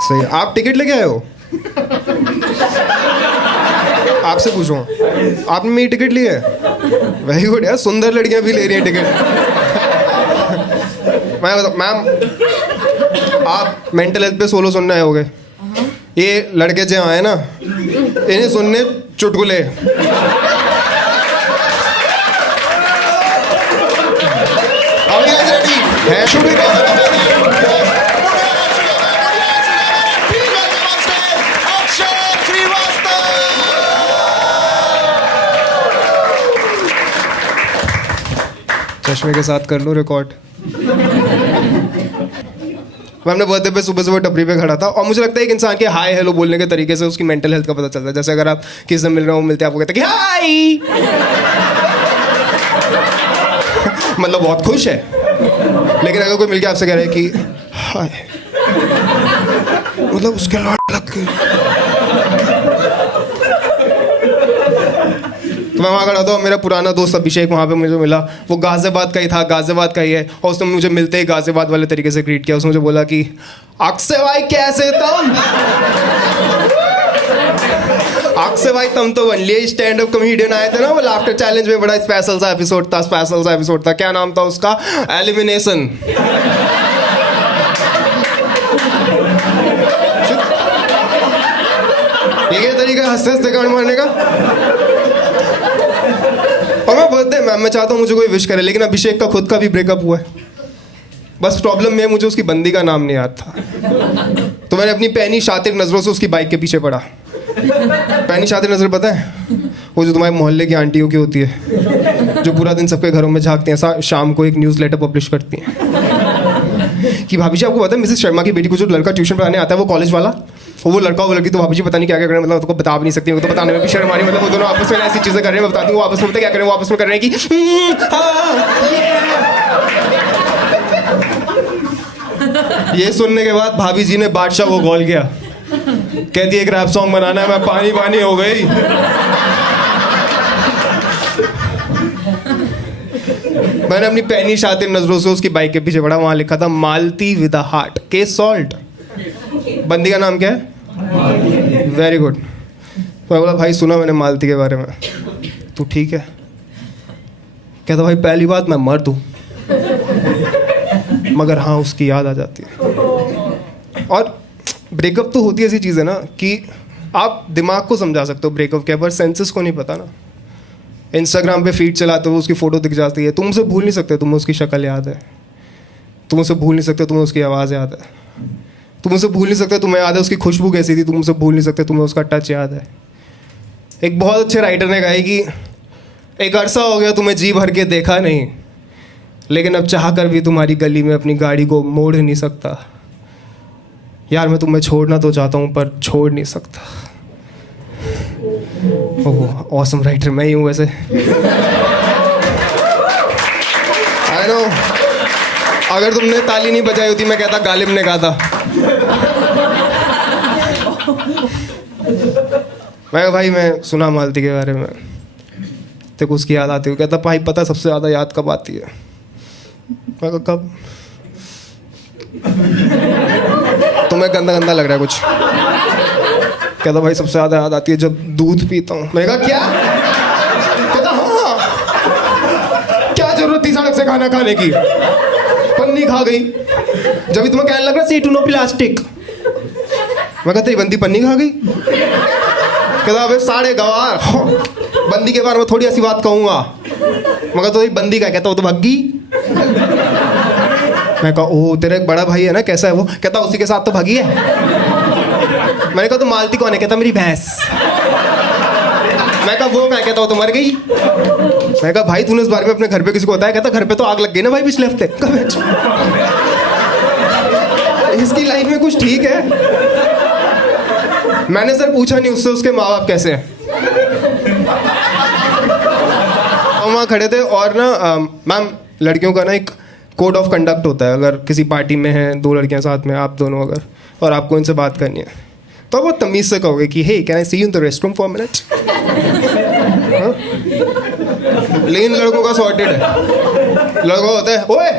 सही है। आप टिकट लेके आए हो? आपसे पूछो, आपने मेरी टिकट ली है? वेरी गुड यार, सुंदर लड़कियां भी ले रही हैं टिकट। मैम, आप मेंटल हेल्थ पे सोलो सुनने आए होगे। ये लड़के जो आए ना, इन्हें सुनने चुटकुले। है शुरू चश्मे के साथ कर लो रिकॉर्ड। मैं अपने बर्थडे पे सुबह सुबह टपरी पे खड़ा था और मुझे लगता है एक इंसान के हाय हेलो बोलने के तरीके से उसकी मेंटल हेल्थ का पता चलता है। जैसे अगर आप किसी से मिल रहे हो, मिलते हैं, आपको कहते हैं कि हाय, मतलब बहुत खुश है। लेकिन अगर कोई मिलके आपसे कह रहा है कि हाय, मतलब उसके लौट लग गई। तो मैं वहाँ खड़ा था, मेरा पुराना दोस्त अभिषेक वहाँ पे मुझे मिला। वो गाजियाबाद का ही था, गाजियाबाद का ही है। और उसने मुझे मिलते ही गाजियाबाद वाले तरीके से ग्रीट किया। उसने मुझे बोला कि अक्षय भाई कैसे तुम? अक्षय भाई तुम तो बन लिए स्टैंड अप कॉमेडियन आए थे ना वो लाफ्टर चैलेंज में, बड़ा स्पेशल सा एपिसोड था। क्या नाम था उसका? एलिमिनेशन। ये तरीका हंसते हंसते गाड़ मारने का। और मैं बर्थडे मैं चाहता हूँ मुझे कोई विश करे, लेकिन अभिषेक का खुद का भी ब्रेकअप हुआ है। बस प्रॉब्लम ये, मुझे उसकी बंदी का नाम नहीं याद था। तो मैंने अपनी पहनी शातिर नजरों से उसकी बाइक के पीछे पड़ा। पहनी शातिर नजर पता है? वो जो तुम्हारे मोहल्ले की आंटियों की होती है, जो पूरा दिन सबके घरों में झांकती हैं, शाम को एक न्यूज़ लेटर पब्लिश करती हैं कि भाभी जी आपको पता है मिसेस शर्मा की बेटी को जो लड़का ट्यूशन पढ़ाने आता है वो कॉलेज वाला, वो लड़का वो लड़की, तो भाभी जी पता नहीं क्या क्या कर रहे हैं, मतलब उसको बता भी नहीं सकती, वो तो बताने में भी शर्म आ रही है। मतलब वो दोनों आपस में ऐसी चीजें कर रहे हैं, मैं बताती हूँ वो आपस में क्या कर रहे हैं। वो आपस में कर रहे हैं कि ये सुनने के बाद भाभी जी ने बादशाह को कॉल किया। कहती है एक रैप सॉन्ग बनाना है। मैं पानी पानी हो गई। मैंने अपनी पहनी शातिर नजरों से उसकी बाइक के पीछे पड़ा। वहां लिखा था Malti with a heart, case salt. बंदी का नाम क्या है? Very good. मैं बोला भाई सुना मैंने मालती के बारे में। तू ठीक है? कहता भाई पहली बात मैं मर्द हूं, मगर हाँ उसकी याद आ जाती है। और ब्रेकअप तो होती ऐसी चीज़ है ना कि आप दिमाग को समझा सकते हो ब्रेकअप के, पर सेंसेस को नहीं पता ना। इंस्टाग्राम पे फीड चलाते हो, उसकी फ़ोटो दिख जाती है, तुम उसे भूल नहीं सकते, तुम्हें उसकी शक्ल याद है। तुम उसे भूल नहीं सकते, तुम्हें उसकी आवाज़ याद है। तुम उसे भूल नहीं सकते, तुम्हें याद है उसकी खुशबू कैसी थी। तुम उसे भूल नहीं सकते, तुम्हें उसका टच याद है। एक बहुत अच्छे राइटर ने कहा है कि एक अरसा हो गया तुम्हें जी भर के देखा नहीं, लेकिन अब चाह कर भी तुम्हारी गली में अपनी गाड़ी को मोड़ नहीं सकता। यार मैं तुम्हें छोड़ना तो चाहता हूँ पर छोड़ नहीं सकता। ओह ऑसम राइटर मैं ही हूँ वैसे। आई नो, अगर तुमने ताली नहीं बजाई होती मैं कहता गालिब ने कहा था। मैं भाई मैं सुना मालती के बारे में, तेरे को उसकी याद आती है? कहता भाई पता सबसे ज़्यादा याद कब आती है? मैं कहा कब? तुम्हें गंदा गंदा लग रहा है कुछ। कहता भाई सबसे ज़्यादा याद आती है जब दूध पीता हूँ। मैंने कहा क्या? कहता हाँ, क्या जरूरत थी सड़क से खाना खाने की? पन्नी खा गई। जब भी तुम्हें कहने लग रहा सी टू नो प्लास्टिक। मैं कहता तेरी बंदी पन्नी खा गई? कहता अबे साढ़े गवार, बंदी के बारे में थोड़ी ऐसी बात कहूँगा। मगर तो बंदी का, कहता वो तो भग्गी। मैं कहा ओ तेरा एक बड़ा भाई है ना, कैसा है वो? कहता उसी के साथ तो भागी है। मैंने कहा तो मालती कौन है? कहता मेरी भैंस। मैं कहा वो क्या? कहता वो तो मर गई। मैं कहा भाई तूने इस बारे में अपने घर पे किसी को बताया? कहता घर पे तो आग लग गई ना भाई पिछले हफ्ते। इसकी लाइफ में कुछ ठीक है? मैंने सर पूछा नहीं उससे उसके माँ बाप कैसे हैं। हम वहाँ खड़े थे और ना मैम लड़कियों का ना एक कोड ऑफ कंडक्ट होता है। अगर किसी पार्टी में हैं दो लड़कियां साथ में, आप दोनों अगर, और आपको इनसे बात करनी है तो बहुत तमीज़ से कहोगे कि hey can I see you in the restroom for minute. लेकिन लड़कों का सॉर्टेड है। लड़कों होता है ओए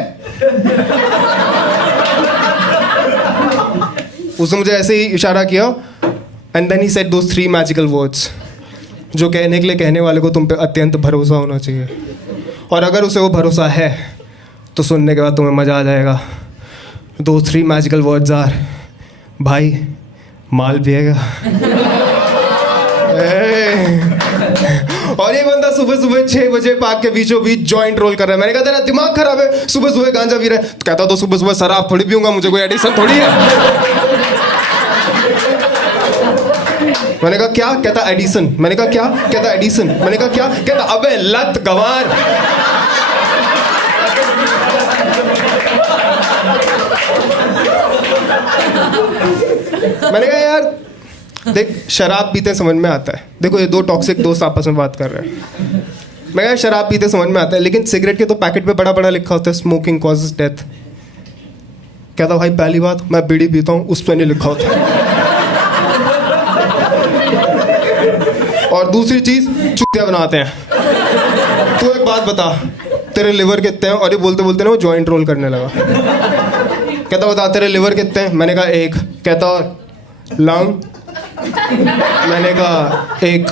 उसने मुझे ऐसे ही इशारा किया and then he said those 3 magical words जो कहने के लिए कहने वाले को तुम पे अत्यंत भरोसा होना चाहिए, और अगर उसे वो भरोसा है तो सुनने के बाद तुम्हें मज़ा आ जाएगा। दोस 3 मैजिकल वर्ड्स आर, भाई माल पिएगा। और ये बंदा सुबह सुबह 6 बजे पार्क के बीचों बीच जॉइंट रोल कर रहा है। मैंने कहा तेरा दिमाग खराब है, सुबह सुबह गांजा पी रहा है। तो कहता तो सुबह सुबह शराब थोड़ी पीऊंगा, मुझे कोई एडिक्शन थोड़ी है। मैंने कहा क्या? कहता एडिशन। मैंने कहा क्या? कहता एडिशन। मैंने कहा क्या? कहता अबे लत गंवार। मैंने कहा यार देख, शराब पीते समझ में आता है। देखो ये 2 टॉक्सिक दोस्त आपस में बात कर रहे हैं। मैं कहा शराब पीते समझ में आता है, लेकिन सिगरेट के तो पैकेट पे बड़ा बड़ा लिखा होता है स्मोकिंग कॉजेज डेथ। कहता भाई पहली बात मैं बीड़ी पीता हूँ, उस पर नहीं लिखा होता। और दूसरी चीज चुतिया बनाते हैं। तू एक बात बता, तेरे लिवर कितने हैं? और ये बोलते बोलते ना वो जॉइंट रोल करने लगा। कहता बता तेरे लिवर कितने हैं? मैंने कहा 1। कहता लंग? मैंने कहा 1।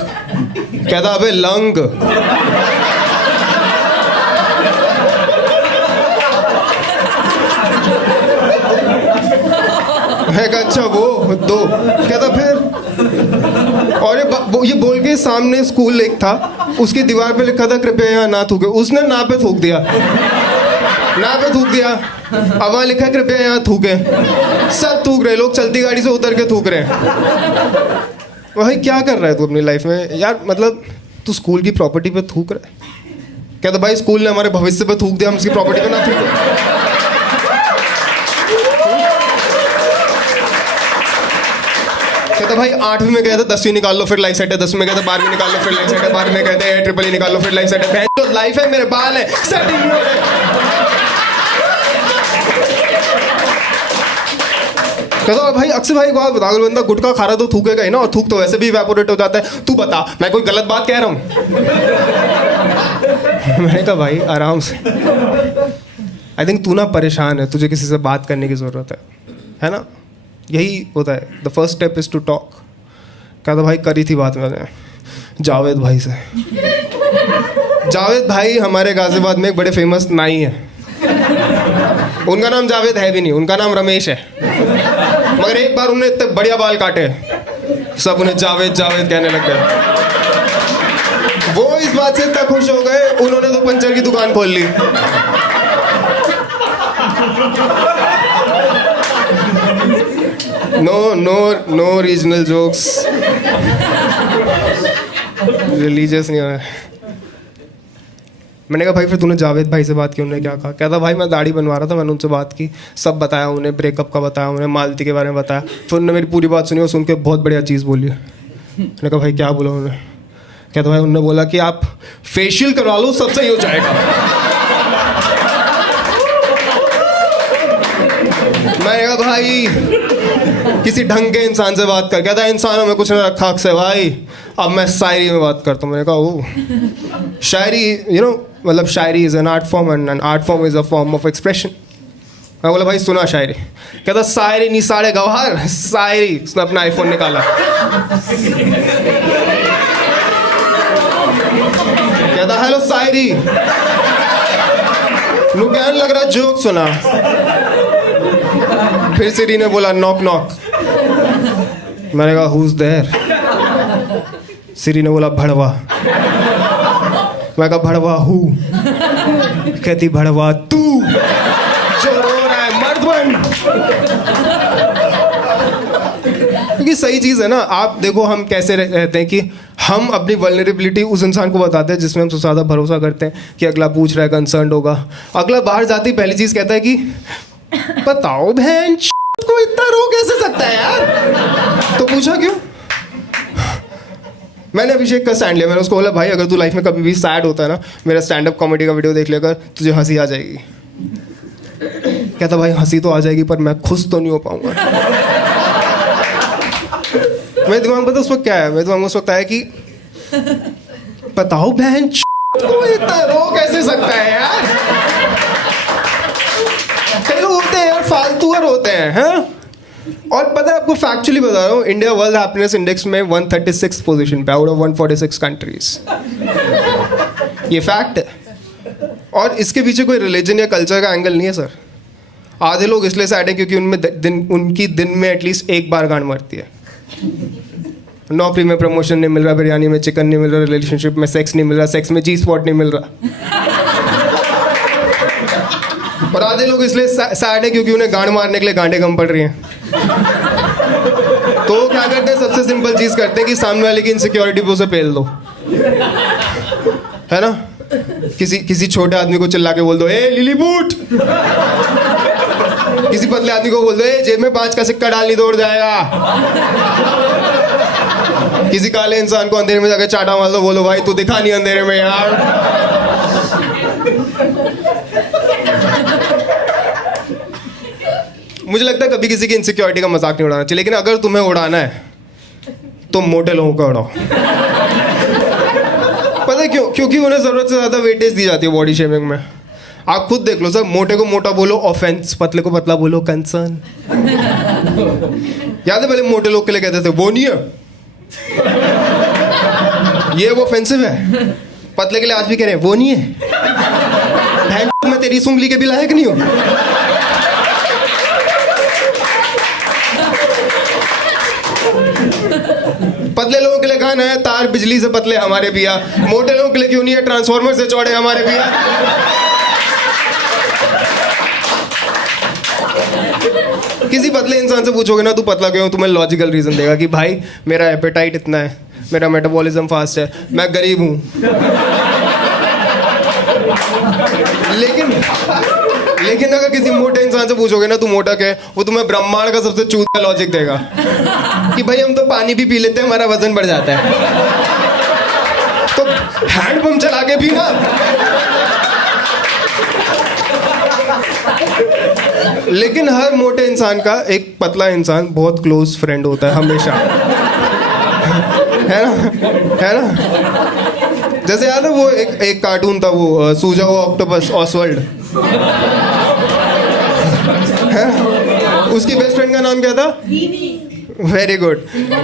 कहता अबे लंग। मैं कहा अच्छा वो 2। कहता फिर, और ये बोल के सामने स्कूल एक था, उसकी दीवार पे लिखा था कृपया यहाँ ना थूके। उसने ना पे थूक दिया, ना पे थूक दिया। अब वहाँ लिखा है कृपया यहाँ थूके। सब थूक रहे, लोग चलती गाड़ी से उतर के थूक रहे हैं। भाई क्या कर रहा है तू अपनी लाइफ में यार? मतलब तू स्कूल की प्रॉपर्टी पे थूक रहा है। कहता भाई स्कूल ने हमारे भविष्य पे थूक दिया, हम उसकी प्रॉपर्टी पे ना थूके। कहता भाई 8वीं में गए थे, 10वीं निकाल लो फिर लाइफ सेट है। 10वीं में गए थे, 12वीं निकाल लो फिर लाइफ सेट है। 12वीं में कहते हैं ट्रिपल निकाल लो फिर लाइफ सेट है। तो लाइफ है, मेरे बाल है, सेटिंग नहीं हो रहे। कहता भाई अक्सर भाई एक बात बता, अगर बंदा गुटखा खा रहा तो थूकेगा ही ना, और थूक तो वैसे भी इवेपोरेट हो जाता है। तू बता मैं कोई गलत बात कह रहा हूँ? मैंने कहा भाई आराम से, आई थिंक तू ना परेशान है, तुझे किसी से बात करने की जरूरत है ना? यही होता है, the first step is to talk. कहता भाई करी थी बात मैंने जावेद भाई से। जावेद भाई हमारे गाजियाबाद में एक बड़े फेमस नाई है। उनका नाम जावेद है भी नहीं, उनका नाम रमेश है। मगर एक बार उन्होंने इतने बढ़िया बाल काटे, सब उन्हें जावेद जावेद कहने लग गए। वो इस बात से इतना खुश हो गए, उन्होंने तो पंचर की दुकान खोल ली। नो रीजनल जोक्स, रिलीजियस नहीं है। मैंने कहा भाई फिर तूने जावेद भाई से बात की, उन्होंने क्या कहा? कहता भाई मैं दाढ़ी बनवा रहा था, मैंने उनसे बात की, सब बताया उन्हें, ब्रेकअप का बताया उन्हें, मालती के बारे में बताया। फिर उन्होंने मेरी पूरी बात सुनी और सुन के बहुत बढ़िया चीज़ बोली। मैंने कहा भाई क्या बोला उन्होंने? कहता भाई उन्होंने बोला कि आप फेशियल करवा लो, सब सही हो जाएगा। मैंने कहा भाई किसी ढंग के इंसान से बात कर। कहता इंसानों में कुछ ना रखा से भाई, अब मैं शायरी में बात करता हूँ। मैंने कहा ओ शायरी मतलब shayari is an art form and an art form is a form of expression. मैं बोला भाई सुना शायरी? कहता शायरी नहीं साढ़े गवार, शायरी। उसने अपना आईफोन निकाला, कहता हेलो शायरी। क्या लग रहा जोक सुना? फिर सिरी ने बोला नॉक नॉक। मैंने कहा हुज देयर? सिरी ने बोला भड़वा। मैं कहा भड़वा हूँ? कहती भड़वा तू जो रो रहा है, मर्द बन। क्योंकि सही चीज़ है ना। आप देखो हम कैसे रहते हैं कि हम अपनी वल्नरेबिलिटी उस इंसान को बताते हैं जिसमें हम सबसे ज़्यादा भरोसा करते हैं कि अगला पूछ रहा है, कंसर्न होगा। अगला बाहर जाती पहली चीज़ कहता है कि बताओ बहन को इतना रो कैसे सकता है यार? तो पूछा क्यों? मैंने अभिषेक का स्टैंड लिया। मैंने उसको बोला भाई अगर तू लाइफ में कभी भी सैड होता है ना, मेरा स्टैंड अप कॉमेडी का वीडियो देख लेकर, तुझे हंसी आ जाएगी। कहता भाई हंसी तो आ जाएगी पर मैं खुश तो नहीं हो पाऊंगा। मेरे दिमाग में पता उस वक्त क्या है? मेरे दिमाग में उस वक्त आया कि बताओ बहन को इतना रो कैसे सकता है यार? कई लोग होते हैं यार फालतू होते हैं, हैं? और पता है आपको, फैक्चुअली बता रहा हूँ, इंडिया वर्ल्ड हैप्पीनेस इंडेक्स में 136 पोजीशन पे आउट ऑफ 146 कंट्रीज। ये फैक्ट है। और इसके पीछे कोई रिलीजन या कल्चर का एंगल नहीं है सर। आधे लोग इसलिए सैड है क्योंकि उनकी दिन में एटलीस्ट एक बार गांड मरती है। नौकरी में प्रमोशन नहीं मिल रहा, बिरयानी में चिकन नहीं मिल रहा, रिलेशनशिप में सेक्स नहीं मिल रहा, सेक्स में जी स्पॉट नहीं मिल रहा। और आधे लोग इसलिए सैड है क्योंकि उन्हें गांड मारने के लिए गांडें कम पड़ रही हैं। तो वो क्या करते हैं, सबसे सिंपल चीज करते हैं कि सामने वाले की इनसिक्योरिटी पे उसे पेल दो, है ना। किसी छोटे आदमी को चिल्ला के बोल दो, ए लिलीपुट। किसी पतले आदमी को बोल दो, ए जेब में 5 का सिक्का डाल नहीं, दौड़ जाएगा। किसी काले इंसान को अंधेरे में जाकर चाटा मार दो, बोलो भाई तू दिखा नहीं अंधेरे में यार। मुझे लगता है कभी किसी की इनसिक्योरिटी का मजाक नहीं उड़ाना चाहिए, लेकिन अगर तुम्हें उड़ाना है तो मोटे लोगों का उड़ाओ। पता है क्यों? क्योंकि उन्हें जरूरत से ज्यादा वेटेज दी जाती है बॉडी शेमिंग में। आप खुद देख लो सर, मोटे को मोटा बोलो ऑफेंस, पतले को पतला बोलो कंसर्न। याद है पहले मोटे लोग के लिए कहते थे वो नहीं है, ये वो ऑफेंसिव है। पतले के लिए आज भी कह रहे हैं वो नहीं है, मैं तेरी सुंगली के भी लायक नहीं हूं। पतले लोगों के लिए गाना है, तार बिजली से पतले हमारे पिया। मोटे लोगों के लिए क्यों नहीं है, ट्रांसफॉर्मर से चौड़े हमारे पिया। किसी पतले इंसान से पूछोगे ना तू पतला क्यों, तुम्हें लॉजिकल रीजन देगा कि भाई मेरा एपेटाइट इतना है, मेरा मेटाबॉलिज्म फास्ट है, मैं गरीब हूं। लेकिन अगर किसी मोटे इंसान से पूछोगे ना तू मोटा क्या है, वो तुम्हें ब्रह्मांड का सबसे चूतिया लॉजिक देगा कि भाई हम तो पानी भी पी लेते हैं, हमारा वजन बढ़ जाता है। तो हैंडपंप चला के भी ना। लेकिन हर मोटे इंसान का एक पतला इंसान बहुत क्लोज फ्रेंड होता है हमेशा, है ना। जैसे याद है वो एक कार्टून था, वो सूजा हुआ ऑक्टोपस ऑसवर्ल्ड, है। उसकी बेस्ट फ्रेंड का नाम क्या था? Very good.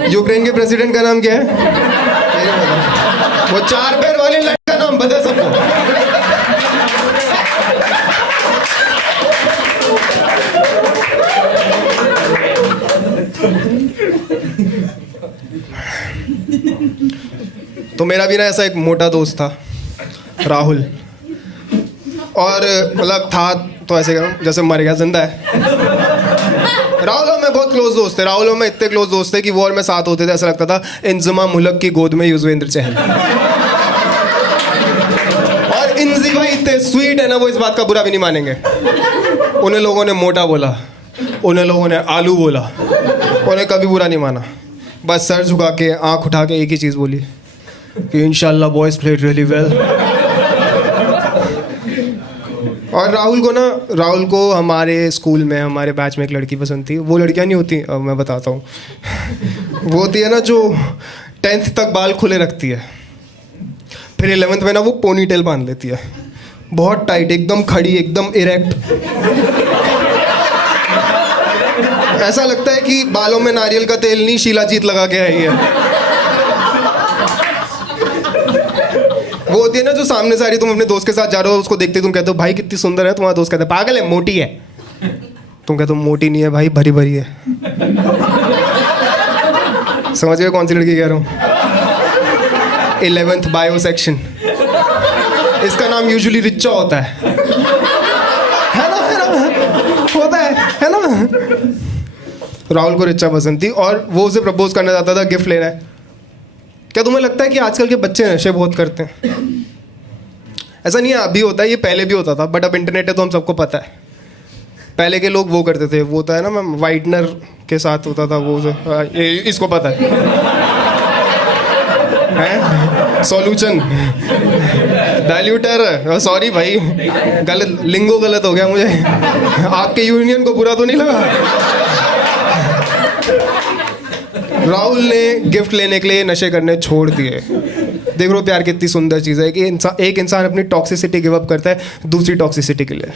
यूक्रेन के प्रेसिडेंट का नाम क्या है? वो 4 पैर वाले लड़के का नाम बता सबको। तो मेरा भी ना ऐसा एक मोटा दोस्त था, राहुल। और मतलब था तो ऐसे जैसे मर गया, जिंदा है। राहुल और मैं बहुत क्लोज दोस्त थे। राहुल और मैं इतने क्लोज दोस्त थे कि वो और मैं साथ होते थे, ऐसा लगता था इंजमा मुल्क की गोद में युजवेंद्र चहल। और इंजी भाई इतने स्वीट है ना, वो इस बात का बुरा भी नहीं मानेंगे। उन्हें लोगों ने मोटा बोला, उन्हें लोगों ने आलू बोला, उन्हें कभी बुरा नहीं माना। बस सर झुका के आंख उठा के एक ही चीज़ बोली कि इंशाल्लाह बॉयज प्लेड रियली वेल। और राहुल को हमारे स्कूल में, हमारे बैच में एक लड़की पसंद थी। वो लड़कियां नहीं होती, अब मैं बताता हूँ। वो होती है ना जो 10th तक बाल खुले रखती है, फिर 11th में ना वो पोनी टेल बांध लेती है, बहुत टाइट, एकदम खड़ी, एकदम इरेक्ट। ऐसा लगता है कि बालों में नारियल का तेल नहीं, शीलाजीत लगा के आई है। वो होती है ना जो सामने से आ रही, तुम अपने दोस्त के साथ जा रहे हो, उसको देखते तुम कहते हो भाई कितनी सुंदर है, तुम्हारा दोस्त कहता है पागल है, मोटी है। तुम कहते हो मोटी नहीं है भाई, भरी भरी है। समझ गए कौन सी लड़की कह रहा हूँ? 11th bio section. इसका नाम यूजुअली रिचा होता है ना? होता है ना? राहुल को रिचा पसंद थी और वो उसे प्रपोज करना चाहता था, गिफ्ट लेना है। क्या तुम्हें लगता है कि आजकल के बच्चे नशे बहुत करते हैं? ऐसा नहीं है, अभी होता है, ये पहले भी होता था, बट अब इंटरनेट है तो हम सबको पता है। पहले के लोग वो करते थे, वो होता है ना मैम, वाइटनर के साथ होता था वो। इसको पता है? सॉल्यूशन, डाइल्यूटर। सॉरी भाई, गलत लिंगो गलत हो गया मुझे। आपके यूनियन को बुरा तो नहीं लगा? राहुल ने गिफ्ट लेने के लिए नशे करने छोड़ दिए। देख लो प्यार कितनी सुंदर चीज़ है कि एक इंसान अपनी टॉक्सिसिटी गिव अप करता है दूसरी टॉक्सिसिटी के लिए।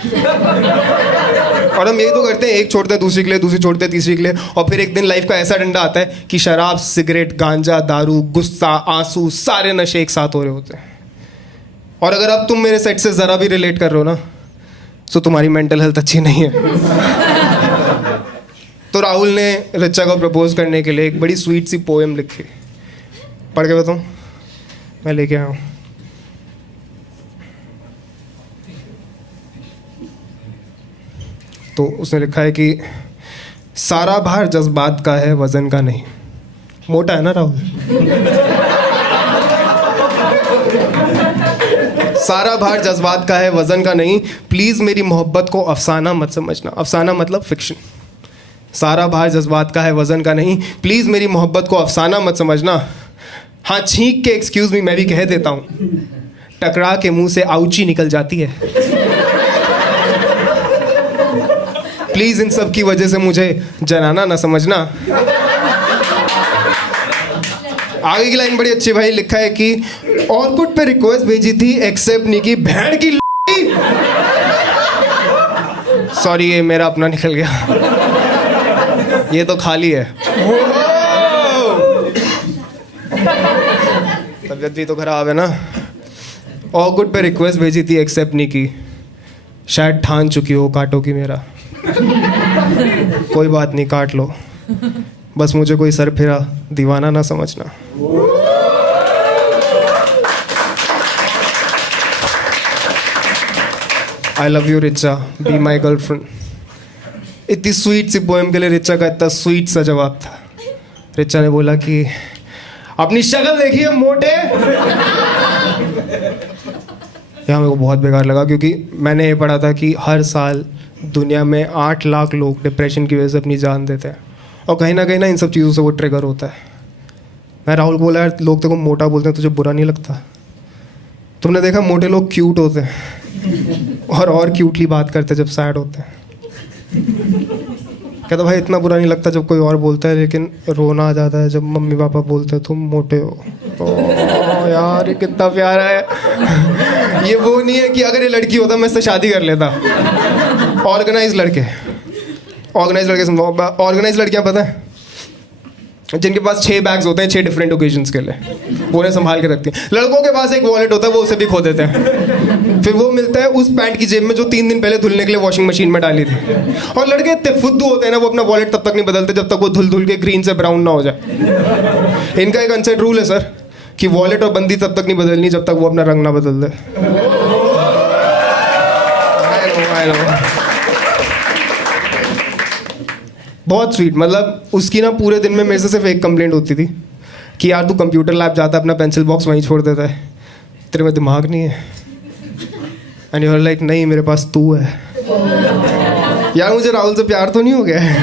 और हम यही तो करते हैं, एक छोड़ते हैं दूसरी के लिए, दूसरी छोड़ते हैं तीसरी के लिए, और फिर एक दिन लाइफ का ऐसा डंडा आता है कि शराब, सिगरेट, गांजा, दारू, गुस्सा, आंसू, सारे नशे एक साथ हो रहे होते हैं। और अगर अब तुम मेरे सेट से ज़रा भी रिलेट कर रहे हो ना, तो तुम्हारी मेंटल हेल्थ अच्छी नहीं है। तो राहुल ने रिचा को प्रपोज करने के लिए एक बड़ी स्वीट सी पोएम लिखी। पढ़ के बताऊँ? मैं लेके आया हूँ। तो उसने लिखा है कि सारा भार जज्बात का है, वजन का नहीं। मोटा है ना राहुल? सारा भार जज्बात का है, वजन का नहीं। प्लीज़ मेरी मोहब्बत को अफसाना मत समझना। अफसाना मतलब फिक्शन। सारा भार जज्बात का है, वजन का नहीं। प्लीज़ मेरी मोहब्बत को अफसाना मत समझना। हाँ, छींक के एक्सक्यूज़ मी मैं भी कह देता हूँ, टकरा के मुंह से आउची निकल जाती है। प्लीज़ इन सब की वजह से मुझे जनाना ना समझना। आगे की लाइन बड़ी अच्छी भाई, लिखा है कि ऑर्कुट पे रिक्वेस्ट भेजी थी, एक्सेप्ट नहीं की, भेड़ की सॉरी, ये मेरा अपना निकल गया, ये तो खाली है। तबीयत भी तो खराब है ना। ऑर्कुट पे रिक्वेस्ट भेजी थी, एक्सेप्ट नहीं की, शायद ठान चुकी हो काटो की मेरा। कोई बात नहीं, काट लो, बस मुझे कोई सर फिरा दीवाना ना समझना। I love you Richa, be my girlfriend. इतनी स्वीट सी पोएम के लिए रिचा का इतना स्वीट सा जवाब था। रिचा ने बोला कि अपनी शक्ल देखिए मोटे। यह मेरे को बहुत बेकार लगा, क्योंकि मैंने ये पढ़ा था कि हर साल दुनिया में 8 लाख लोग डिप्रेशन की वजह से अपनी जान देते हैं, और कहीं ना इन सब चीज़ों से वो ट्रिगर होता है। मैं राहुल को बोला, यार लोग तेरे को मोटा बोलते हैं, तुझे बुरा नहीं लगता? तुमने देखा मोटे लोग क्यूट होते हैं और क्यूटली बात करते हैं जब सैड होते हैं। कहता भाई इतना बुरा नहीं लगता जब कोई और बोलता है, लेकिन रोना आ जाता है जब मम्मी पापा बोलते हैं तुम मोटे हो। ओ यार, ये कितना प्यारा है। ये वो नहीं है कि अगर ये लड़की होता मैं इससे शादी कर लेता। ऑर्गेनाइज लड़के समझो। ऑर्गेनाइज लड़कियां पता है, जिनके पास 6 बैग्स होते हैं 6 डिफरेंट ओकेजन्स के लिए, वो उन्हें संभाल के रखती हैं। लड़कों के पास एक वॉलेट होता है, वो उसे भी खो देते हैं। फिर वो मिलता है उस पैंट की जेब में जो 3 दिन पहले धुलने के लिए वॉशिंग मशीन में डाली थी। और लड़के इतने फुद्दू होते हैं ना, वो अपना वॉलेट तब तक नहीं बदलते जब तक वो धुल के ग्रीन से ब्राउन ना हो जाए। इनका एक अनसेट रूल है सर, कि वॉलेट और बंदी तब तक नहीं बदलनी जब तक वो अपना रंग ना बदल दे। बहुत स्वीट। मतलब उसकी ना पूरे दिन में मेरे से सिर्फ एक कंप्लेंट होती थी कि यार तू कंप्यूटर लैब जाता है, अपना पेंसिल बॉक्स वहीं छोड़ देता है, तेरे में दिमाग नहीं है। एंड यू आर लाइक, नहीं मेरे पास तू है। यार मुझे राहुल से प्यार तो नहीं हो गया है,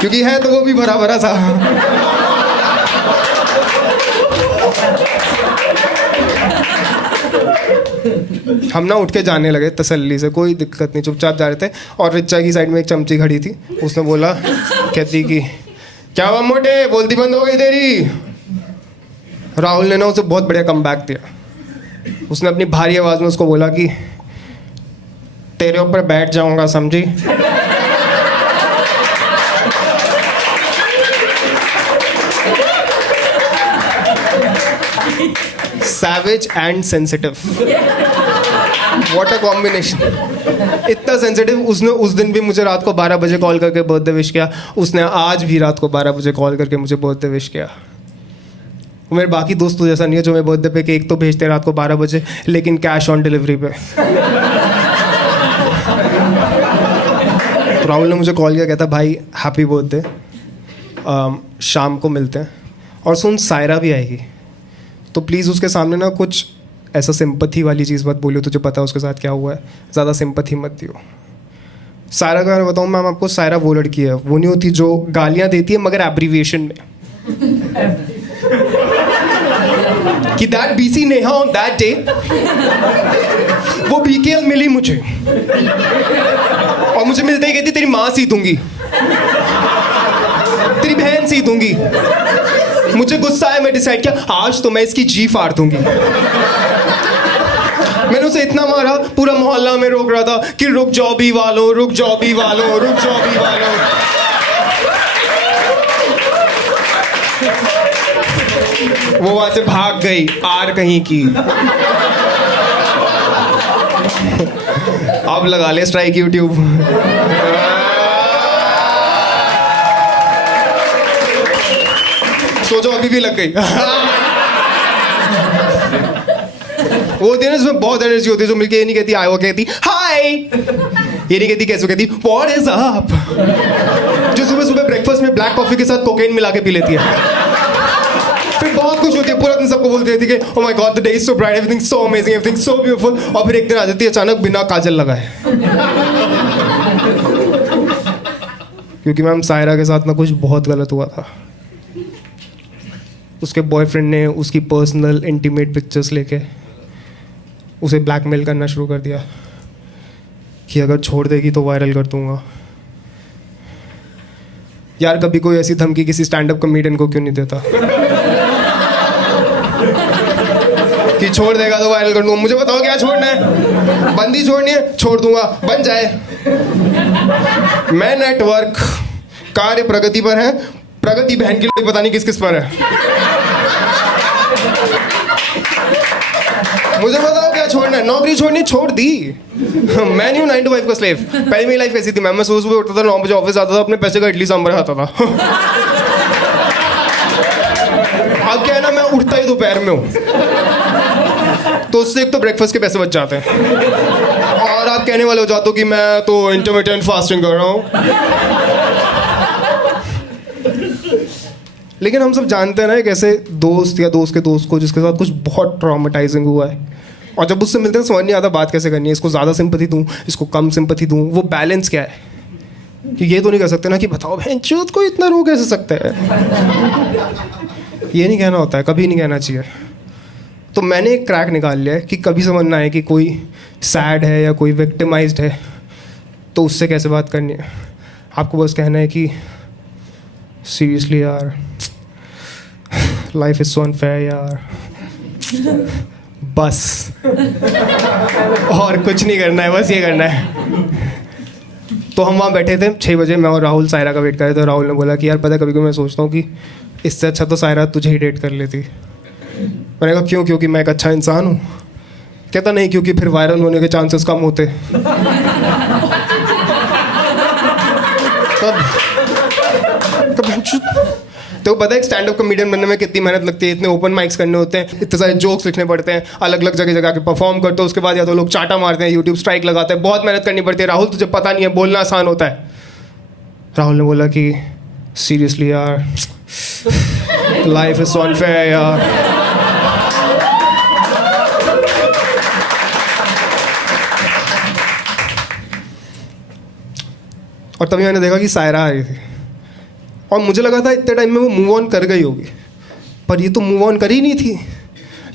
क्योंकि है तो वो भी भरा भरा सा। हम ना उठ के जाने लगे तसल्ली से, कोई दिक्कत नहीं, चुपचाप जा रहे थे। और रिचा की साइड में एक चमची खड़ी थी, उसने बोला, कहती कि क्या हुआ मोटे, बोलती बंद हो गई तेरी। राहुल ने ना उसे बहुत बढ़िया कमबैक दिया। उसने अपनी भारी आवाज में उसको बोला कि तेरे ऊपर बैठ जाऊंगा, समझी? Savage and sensitive, what a combination. इतना सेंसिटिव। उसने उस दिन भी मुझे रात को 12 बजे कॉल करके बर्थडे विश किया। उसने आज भी रात को 12 बजे कॉल करके मुझे बर्थडे विश किया। मेरे बाकी दोस्तों जैसा नहीं है जो मेरे बर्थडे पे केक तो भेजते हैं रात को 12 बजे, लेकिन कैश ऑन डिलीवरी पे। तो राहुल ने मुझे कॉल किया, कहता भाई हैप्पी बर्थडे, शाम को मिलते हैं। और सुन, सायरा भी आएगी, तो प्लीज़ उसके सामने ना कुछ ऐसा सिंपथी वाली चीज़ मत बोलियो, तुझे पता है उसके साथ क्या हुआ है, ज़्यादा सिंपथी मत दियो। सायरा का मैं बताऊँ मैम आपको, सायरा वो लड़की है, वो नहीं होती जो गालियाँ देती है मगर एब्रीविएशन में। कि that BC Neha on that day, वो बीकेएल मिली मुझे, और मुझे मिलते ही कहती तेरी माँ सी दूंगी, तेरी बहन सी दूंगी। मुझे गुस्सा है, मैं डिसाइड किया आज तो मैं इसकी जी फाड़ दूंगी। मैंने उसे इतना मारा, पूरा मोहल्ला में रोक रहा था कि रुक जाओ बी वालों, रुक जाओ बी वालों, रुक जाओ बी वालों। वो वहां से भाग गई, आर कहीं की। अब लगा ले स्ट्राइक यूट्यूब। सोचो अभी भी लग गई। वो होती है ना जिसमें बहुत एनर्जी होती है, जो मिलके ये नहीं कहती हाय, वो कहती हाय। ये नहीं कहती कैसे, कहती व्हाट इज अप। जो सुबह सुबह ब्रेकफास्ट में ब्लैक कॉफी के साथ कोकेन मिला के पी लेती है, फिर बहुत खुश होती है, पूरा दिन सबको बोलती रहती है कि oh my God the day is so bright, everything so amazing, everything so beautiful. और फिर एक दिन आ जाती है अचानक बिना काजल लगाए। क्योंकि मैम सायरा के साथ ना कुछ बहुत गलत हुआ था। उसके बॉयफ्रेंड ने उसकी पर्सनल इंटीमेट पिक्चर्स लेके उसे ब्लैकमेल करना शुरू कर दिया कि अगर छोड़ देगी तो वायरल कर दूंगा। यार कभी कोई ऐसी धमकी किसी स्टैंड अप कॉमेडियन को क्यों नहीं देता कि छोड़ देगा तो वायरल कर दूंगा। मुझे बताओ क्या छोड़ना है? बंदी छोड़नी है, छोड़ दूंगा, बन जाए। मैं नेटवर्क कार्य प्रगति पर है, प्रगति बहन की लोग पता नहीं किस किस पर है। मुझे बताओ क्या छोड़ना है? नौकरी छोड़नी, छोड़ दी। मैं नहीं हूँ 9 to 5 का स्लेव। पहले मेरी लाइफ ऐसी थी, मैं सुबह सुबह उठता था, 9 बजे ऑफिस आता था, अपने पैसे का इडली सांभर खाता था। अब क्या है ना, मैं उठता ही दोपहर में हूँ, तो उससे एक तो ब्रेकफास्ट के पैसे बच जाते हैं, और आप कहने वाले हो जाते हो कि मैं तो इंटरमिटेंट फास्टिंग कर रहा हूँ। लेकिन हम सब जानते हैं ना एक ऐसे दोस्त या दोस्त के दोस्त को जिसके साथ कुछ बहुत ट्रॉमेटाइजिंग हुआ है, और जब उससे मिलते हैं समझ नहीं आता बात कैसे करनी है, इसको ज़्यादा सिंपैथी दूँ, इसको कम सिंपैथी दूँ, वो बैलेंस क्या है? कि ये तो नहीं कह सकते ना कि बताओ बहन चूत को इतना रो कैसे सकते हैं। ये नहीं कहना होता है, कभी नहीं कहना चाहिए। तो मैंने एक क्रैक निकाल लिया है कि कभी समझ ना आए कि कोई सैड है या कोई विक्टिमाइज्ड है तो उससे कैसे बात करनी है। आपको बस कहना है कि सीरियसली यार, लाइफ इज सो अनफेयर यार, बस। और कुछ नहीं करना है, बस ये करना है। तो हम वहाँ बैठे थे 6 बजे, मैं और राहुल सायरा का वेट कर रहे थे। राहुल ने बोला कि यार पता है कभी कभी मैं सोचता हूँ कि इससे अच्छा तो सायरा तुझे ही डेट कर लेती। मैंने कहा क्यों? क्योंकि मैं एक अच्छा इंसान हूँ। कहता नहीं, क्योंकि फिर वायरल होने के चांसेस कम होते। तो पता है एक स्टैंड अप कॉमेडियन बनने में कितनी मेहनत लगती है? इतने ओपन माइक्स करने होते हैं, इतने सारे जोक्स लिखने पड़ते हैं, अलग अलग जगह जगह के परफॉर्म करते हो, उसके बाद या तो लोग चाटा मारते हैं, यूट्यूब स्ट्राइक लगाते हैं, बहुत मेहनत करनी पड़ती है। राहुल तुझे पता नहीं है, बोलना आसान होता है। राहुल ने बोला कि सीरियसली यार, लाइफ इज सो अनफेयर यार। और तभी मैंने देखा कि सायरा आ रही थी, और मुझे लगा था इतने टाइम में वो मूव ऑन कर गई होगी, पर ये तो मूव ऑन कर ही नहीं थी।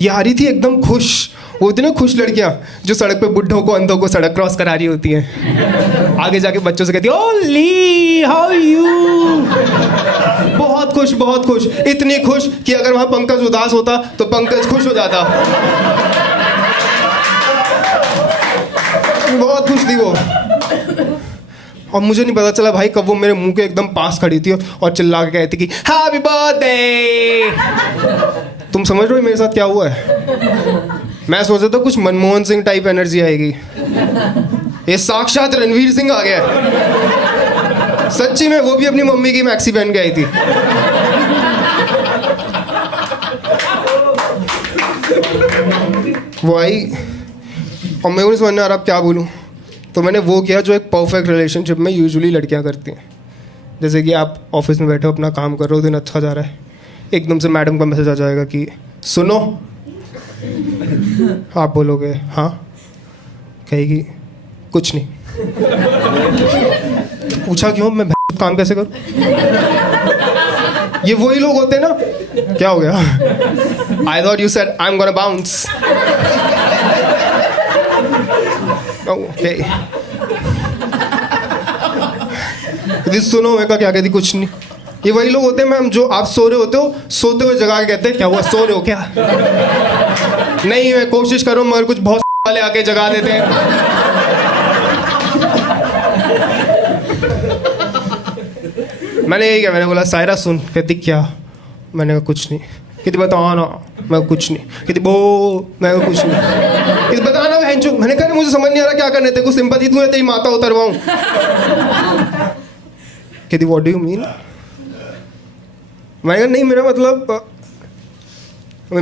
ये आ रही थी एकदम खुश। वो होती ना खुश लड़कियां जो सड़क पे बुढ़ों को, अंधों को सड़क क्रॉस करा रही होती हैं, आगे जाके बच्चों से कहती है ओली हाउ यू। बहुत खुश, बहुत खुश, इतनी खुश कि अगर वहां पंकज उदास होता तो पंकज खुश हो जाता। बहुत खुश थी वो, और मुझे नहीं पता चला भाई कब वो मेरे मुंह के एकदम पास खड़ी थी और चिल्ला के कहती कि हैप्पी बर्थडे। तुम समझ रहे हो मेरे साथ क्या हुआ है? मैं सोचा था कुछ मनमोहन सिंह टाइप एनर्जी आएगी, ये साक्षात रणवीर सिंह आ गया। सच्ची में, वो भी अपनी मम्मी की मैक्सी पहन के आई थी। वो आई और मेरे को नहीं समझ में आ रहा अब क्या बोलूं। तो मैंने वो किया जो एक परफेक्ट रिलेशनशिप में यूजुअली लड़कियां करती हैं। जैसे कि आप ऑफिस में बैठे हो, अपना काम कर रहे हो, दिन अच्छा जा रहा है, एकदम से मैडम का मैसेज आ जाएगा कि सुनो। आप बोलोगे हाँ, कहेगी कुछ नहीं। पूछा क्यों? मैं काम कैसे करूं? ये वही लोग होते हैं ना। क्या हो गया? I thought you said I am gonna bounce. Okay, सुनो। मैं क्या कहती? कुछ नहीं। ये वही लोग होते हैं मैम जो आप सो रहे होते हो, सोते हुए जगा के कहते हैं क्या हुआ, सो रहे हो क्या? नहीं, मैं कोशिश करूँ मगर कुछ बहुत वाले आके जगा देते हैं। मैंने यही कहा, मैंने बोला सायरा सुन। कहती क्या? मैंने कहा कुछ नहीं। कहती बता ना। मैं कुछ नहीं। कहती बो। मैं कहा कुछ नहीं। कहती बता ना बहनचोद। मैंने कहा मुझे समझ नहीं आ रहा क्या करने, तेरे को सिंपैथी तू है तेरी माता उतरवाऊं। कहती व्हाट डू यू मीन? मैंने कहा नहीं,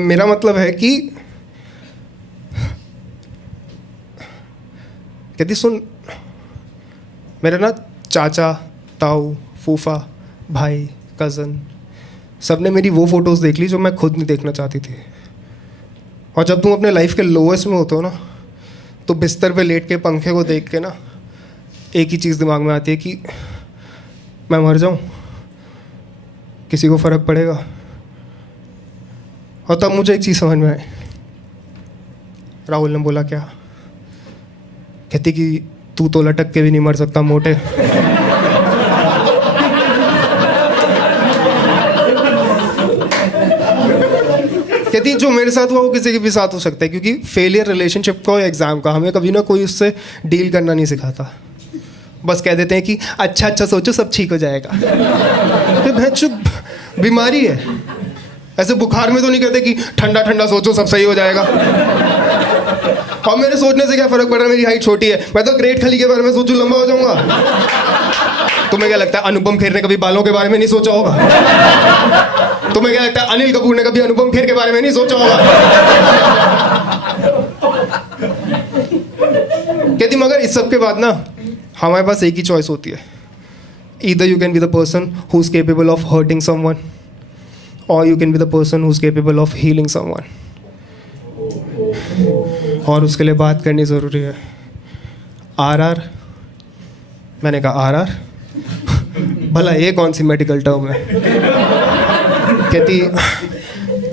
मेरा मतलब है कि, कहती सुन, मेरा ना चाचा, ताऊ, फूफा, भाई, कज़न सब ने मेरी वो फ़ोटोज़ देख ली जो मैं खुद नहीं देखना चाहती थी। और जब तुम अपने लाइफ के लोएस्ट में होते हो ना, तो बिस्तर पे लेट के पंखे को देख के ना एक ही चीज़ दिमाग में आती है कि मैं मर जाऊं, किसी को फ़र्क पड़ेगा। और तब मुझे एक चीज़ समझ में आई। राहुल ने बोला क्या? कहती कि तू तो लटक के भी नहीं मर सकता मोटे। कहती जो मेरे साथ हुआ वो किसी के भी साथ हो सकता है, क्योंकि फेलियर रिलेशनशिप का, एग्जाम का, हमें कभी ना कोई उससे डील करना नहीं सिखाता। बस कह देते हैं कि अच्छा अच्छा सोचो सब ठीक हो जाएगा। तो भैंस चुप, बीमारी है। ऐसे बुखार में तो नहीं कहते कि ठंडा ठंडा सोचो सब सही हो जाएगा। और मेरे सोचने से क्या फर्क पड़ रहा है, मेरी हाइट छोटी है। मैं तो ग्रेट खली के बारे में सोचूं लंबा हो जाऊंगा। तुम्हें क्या लगता है अनुपम खेर ने कभी बालों के बारे में नहीं सोचा होगा? तुम्हें क्या लगता है अनिल कपूर ने कभी अनुपम खेर के बारे में नहीं सोचा होगा? कहती मगर इस सब के बाद ना हमारे पास एक ही चॉइस होती है। Either you can be the person who is capable of hurting someone, और you can be the person who is capable of healing someone. और उसके लिए बात करनी ज़रूरी है। आरआर। मैंने कहा आरआर? भला ये कौन सी मेडिकल टर्म है? कहती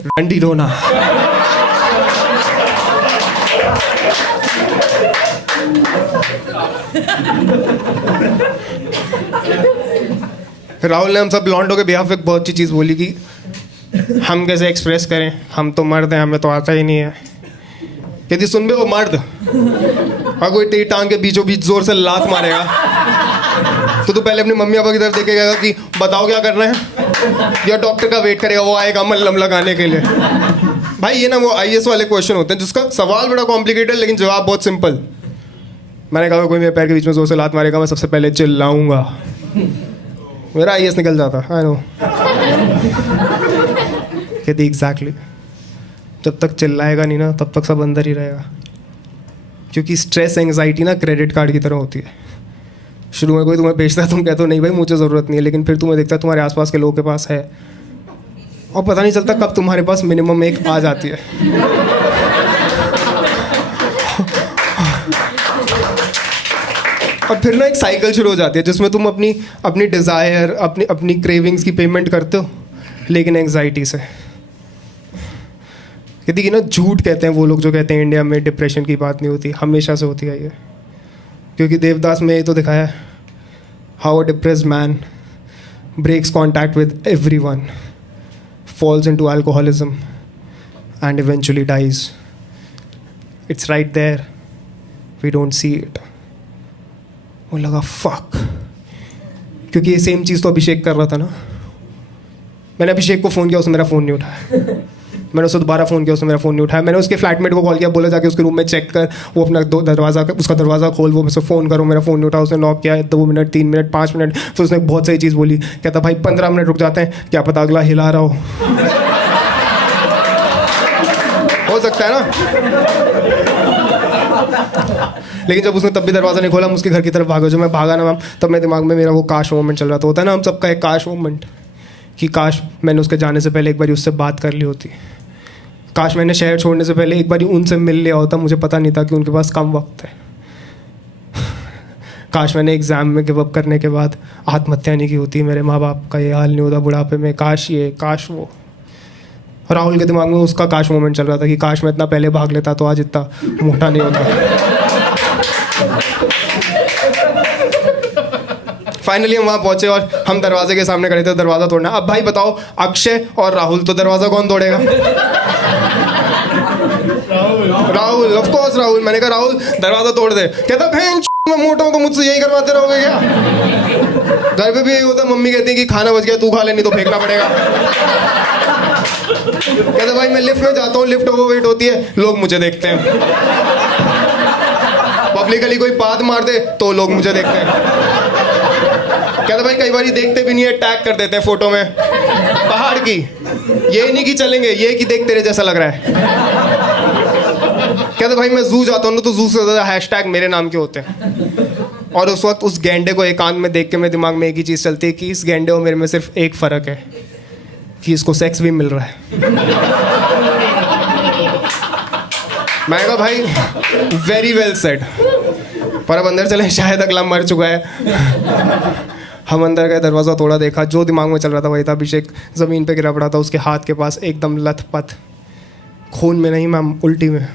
रंडी रोना। राहुल ने हम सब लॉन्डो के बिहाफ एक बहुत अच्छी चीज़ बोली कि हम कैसे एक्सप्रेस करें, हम तो मर्द हैं, हमें तो आता ही नहीं है। कहती सुन बे वो मर्द, और कोई तेरी टांग के बीचों बीच जोर से लात मारेगा तो तू पहले अपनी मम्मी पापा की तरफ देखेगा कि बताओ क्या कर रहे हैं, या डॉक्टर का वेट करेगा, वो आएगा मल्लम लगाने के लिए। भाई ये ना वो आईएएस वाले क्वेश्चन होते हैं जिसका सवाल बड़ा कॉम्प्लिकेटेड लेकिन जवाब बहुत सिंपल। मैंने कहा कोई मेरे पैर के बीच में जोर से लात मारेगा मैं सबसे पहले चिल्लाऊंगा, मेरा आईएएस निकल जाता। I know. कहती एग्जैक्टली, जब तक चिल्लाएगा नहीं ना तब तक सब अंदर ही रहेगा। क्योंकि स्ट्रेस एंग्जाइटी ना क्रेडिट कार्ड की तरह होती है। शुरू में कोई तुम्हें बेचता है, तुम कहते हो नहीं भाई मुझे ज़रूरत नहीं है, लेकिन फिर तुम्हें देखता है तुम्हारे आसपास के लोगों के पास है, और पता नहीं चलता कब तुम्हारे पास मिनिमम एक आ जाती है। और फिर ना एक साइकिल शुरू हो जाती है जिसमें तुम अपनी डिज़ायर, अपनी क्रेविंग्स की पेमेंट करते हो, लेकिन एंग्जाइटी से। कहती कि ना झूठ कहते हैं वो लोग जो कहते हैं इंडिया में डिप्रेशन की बात नहीं होती, हमेशा से होती है ये। क्योंकि देवदास में ये तो दिखाया है, how a depressed man breaks contact with everyone, falls into alcoholism and eventually dies. It's right there. We don't see it. वो लगा fuck, क्योंकि ये सेम चीज़ तो अभिषेक कर रहा था ना। मैंने अभिषेक को फ़ोन किया, उसने मेरा फ़ोन नहीं उठाया। मैंने उसको दोबारा फ़ोन किया, उसने मेरा फ़ोन नहीं उठाया। मैंने उसके फ्लैटमेट को कॉल किया, बोला जाके उसके रूम में चेक कर, वो अपना उसका दरवाज़ा खोल, वो मुझसे फ़ोन करो, मेरा फ़ोन नहीं उठा। उसने नॉक किया 2 मिनट 3 मिनट 5 मिनट, फिर उसने बहुत सही चीज़ बोली। कहता भाई 15 मिनट रुक जाते हैं, क्या पता अगला हिला रहा हो सकता है ना। लेकिन जब उसने तब भी दरवाज़ा नहीं खोला, मैं उसके घर की तरफ भागा। जब मैं भागा ना मैम, तब मेरे दिमाग में मेरा वो काश मोमेंट चल रहा था। होता है ना हम सबका एक काश मोमेंट, कि काश मैंने उसके जाने से पहले एक बार उससे बात कर ली होती, काश मैंने शहर छोड़ने से पहले एक बार उनसे मिल लिया होता, मुझे पता नहीं था कि उनके पास कम वक्त है। काश मैंने एग्ज़ाम में गिव अप करने के बाद आत्महत्या नहीं की होती, मेरे माँ बाप का ये हाल नहीं होता बुढ़ापे में, काश ये काश वो। राहुल के दिमाग में उसका काश मोमेंट चल रहा था कि काश मैं इतना पहले भाग लेता तो आज इतना मोटा नहीं होता। फाइनली हम वहाँ पहुँचे और हम दरवाजे के सामने खड़े थे, दरवाज़ा तोड़ना। अब भाई बताओ, अक्षय और राहुल, तो दरवाज़ा कौन तोड़ेगा? राहुल। Rahul, of course Rahul. मैंने कहा राहुल दरवाजा तोड़ दे। कहता बहन मैं मोटा हूँ तो मुझसे यही करवाते रहोगे क्या? घर पे भी यही होता, मम्मी कहती है कि खाना बच गया तू खा ले नहीं तो फेंकना पड़ेगा। कहता भाई मैं लिफ्ट में जाता हूँ, लिफ्ट ओवरवेट होती है, लोग मुझे देखते हैं। पब्लिकली कोई बात मार दे तो लोग मुझे देखते हैं। कहता भाई कई बार देखते भी नहीं है, टैग कर देते हैं फोटो में पहाड़ की। ये नहीं कि चलेंगे, ये कि देख तेरे जैसा लग रहा है। कहता भाई मैं जू जाता हूँ ना तो जू से ज़्यादा हैशटैग मेरे नाम के होते हैं। और उस वक्त उस गेंडे को एकांत में देख के मेरे दिमाग में एक ही चीज़ चलती है कि इस गेंडे और मेरे में सिर्फ एक फ़र्क है कि इसको सेक्स भी मिल रहा है। मैं कहा भाई वेरी वेल सेड। पर अब अंदर चले, शायद अगला मर चुका है। हम अंदर गए, दरवाज़ा तोड़ा, देखा जो दिमाग में चल रहा था वही था। अभिषेक ज़मीन पे गिरा पड़ा था, उसके हाथ के पास एकदम लथपथ, खून में नहीं मैम उल्टी में।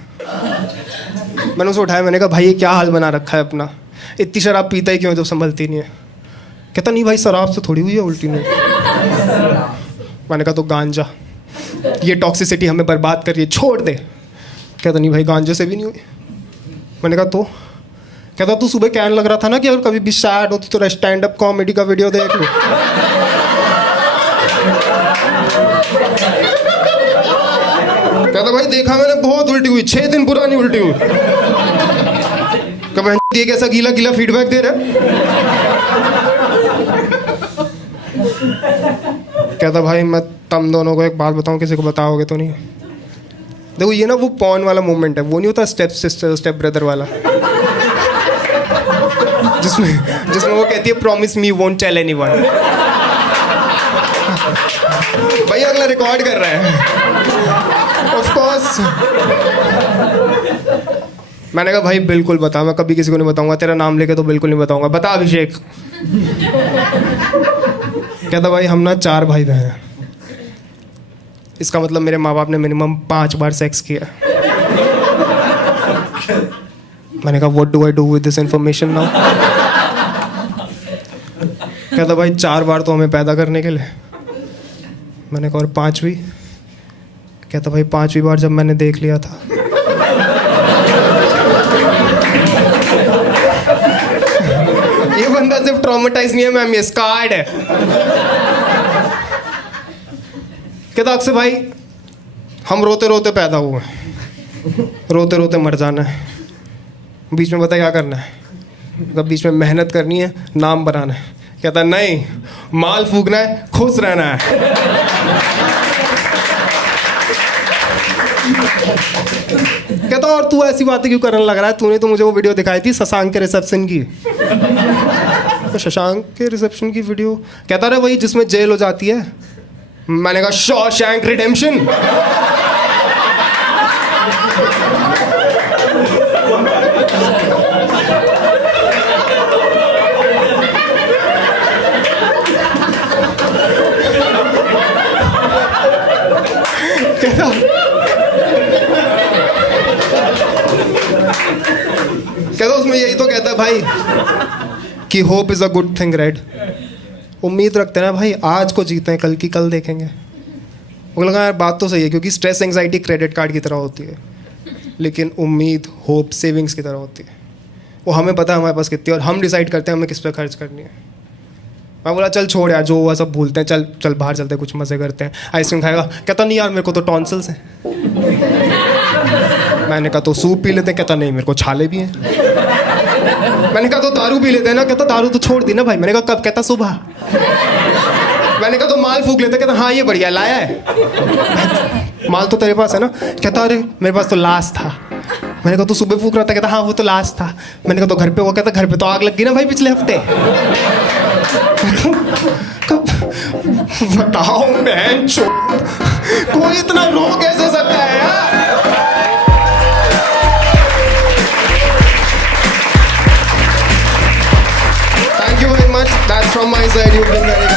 मैंने उसे उठाया, मैंने कहा भाई ये क्या हाल बना रखा है अपना, इतनी शराब पीता ही क्यों जब संभलती नहीं है? कहता नहीं भाई शराब से थोड़ी हुई है उल्टी नहीं। मैंने कहा तो गांजा, ये टॉक्सिसिटी हमें बर्बाद कर रही है, छोड़ दे। कहता नहीं भाई गांजे से भी नहीं हुई। मैंने कहा तो? कहता तू सुबह कहने लग रहा था ना कि अगर कभी भी सैड होती तो स्टैंड अप कॉमेडी का वीडियो देख लो। कहता भाई देखा मैंने, बहुत उल्टी हुई, 6 दिन पुरानी उल्टी हुई। कब ये कैसा गीला गीला फीडबैक दे रहा है? कहता भाई मैं तुम दोनों को एक बात बताऊं, किसी को बताओगे तो नहीं? देखो ये ना वो पॉर्न वाला मोमेंट है, वो नहीं होता स्टेप सिस्टर स्टेप ब्रदर वाला, जिसमें वो कहती है promise me won't tell anyone. भाई अगला रिकॉर्ड कर रहा है ऑफ कोर्स। मैंने कहा भाई बिल्कुल बता, मैं कभी किसी को नहीं बताऊंगा, तेरा नाम लेके तो बिल्कुल नहीं बताऊंगा, बता अभिषेक। कहता भाई हम ना 4 भाई बहन हैं, इसका मतलब मेरे माँ बाप ने मिनिमम 5 बार सेक्स किया। मैंने कहा what do I do with this information now? कहता भाई 4 बार तो हमें पैदा करने के लिए। मैंने कहा और 5वीं? कहता भाई 5वीं बार जब मैंने देख लिया था। ये बंदा सिर्फ ट्रॉमेटाइज नहीं है मैम, ये स्कार्ड है। कहता अक्सर भाई हम रोते रोते पैदा हुए, रोते रोते मर जाना है, बीच में बता क्या करना है? कब बीच में मेहनत करनी है, नाम बनाना है। कहता नहीं, माल फूकना है, खुश रहना है। कहता और तू ऐसी बातें क्यों करने लग रहा है? तूने तो मुझे वो वीडियो दिखाई थी शशांक के रिसेप्शन की। तो शशांक के रिसेप्शन की वीडियो? कहता रहे वही जिसमें जेल हो जाती है। मैंने कहा शॉशैंक रिडेम्पशन। कहता उसमें यही तो कहता है भाई कि hope is a good thing, right? उम्मीद रखते हैं ना भाई, आज को जीते हैं, कल की कल देखेंगे। वो लगा यार बात तो सही है, क्योंकि स्ट्रेस एंजाइटी क्रेडिट कार्ड की तरह होती है, लेकिन उम्मीद होप सेविंग्स की तरह होती है। वो हमें पता है हमारे पास कितनी, और हम डिसाइड करते हैं हमें किस पे खर्च करनी है। मैं बोला चल छोड़ यार, जो हुआ सब भूलते हैं, चल चल बाहर चलते हैं, कुछ मज़े करते हैं, आइसक्रीम खाएगा। कहता नहीं यार मेरे को तो टॉन्सिल्स हैं। मैंने कहा तो सूप पी लेते हैं। कहता नहीं मेरे को छाले भी हैं। मैंने कहा तो दारू पी लेते हैं ना। कहता दारू तो छोड़ दी ना भाई। मैंने कहा कब? कहता सुबह। मैंने कहा तो माल फूक लेते। कहता हाँ ये बढ़िया लाया है। माल तो तेरे पास है ना। कहता अरे मेरे पास तो लास्ट था। मैंने कहा तो सुबह फूक रहा था। कहता हाँ वो तो लास्ट था। मैंने कहा तो घर पे हुआ? कहता घर पे तो आग लग गई ना भाई पिछले हफ्ते। बताओ बहन कोई इतना रो कैसे सकता है यार? Thank you very much. That's from my side. You've been very